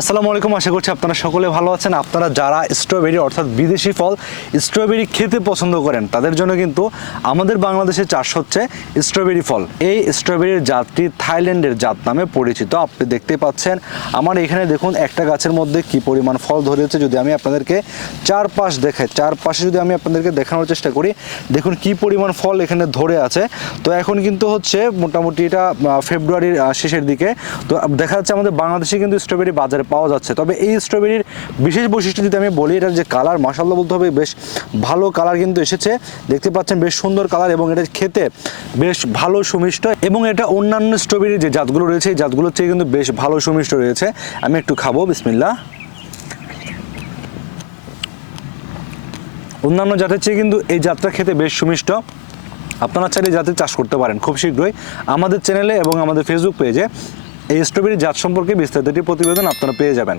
আসসালামু আলাইকুম, আশা করছি আপনারা সকলে ভালো আছেন। আপনারা যারা স্ট্রবেরি অর্থাৎ বিদেশি ফল স্ট্রবেরি খেতে পছন্দ করেন তাদের জন্য কিন্তু আমাদের বাংলাদেশে চাষ হচ্ছে স্ট্রবেরি ফল। এই স্ট্রবেরির জাতটি থাইল্যান্ডের জাত নামে পরিচিত। আপনি দেখতে পাচ্ছেন আমার এখানে দেখুন একটা গাছের মধ্যে কি পরিমাণ ফল ধরেছে। যদি আমি আপনাদেরকে চারপাশে যদি আমি আপনাদেরকে দেখানোর চেষ্টা করি, দেখুন কি পরিমাণ ফল এখানে ধরে আছে। তো এখন কিন্তু হচ্ছে মোটামুটি এটা ফেব্রুয়ারির শেষের দিকে। তো দেখা যাচ্ছে আমাদের বাংলাদেশে কিন্তু স্ট্রবেরি বাজারে পাওয়া যাচ্ছে। তবে এই স্ট্রবেরির বিশেষ বৈশিষ্ট্য যদি আমি বলি, এটার যে কালার, মাশাআল্লাহ বলতে হবে, বেশ ভালো কালার কিন্তু এসেছে। দেখতে পাচ্ছেন বেশ সুন্দর কালার এবং এটা খেতে বেশ ভালো সুমিষ্ট এবং এটা অন্যান্য স্ট্রবেরির যে জাতগুলো রয়েছে এই জাতগুলোর চেয়ে কিন্তু বেশ ভালো সুমিষ্ট রয়েছে। আমি একটু খাবো, বিসমিল্লাহ। অন্যান্য জাতের চেয়ে কিন্তু এই জাতটা খেতে বেশ সুমিষ্ট। আপনারা চাইলে জাতের চাষ করতে পারেন। খুব শীঘ্রই আমাদের চ্যানেলে এবং আমাদের ফেসবুক পেজে এই স্ট্রবেরি জাত সম্পর্কে বিস্তারিত একটি প্রতিবেদন আপনারা পেয়ে যাবেন।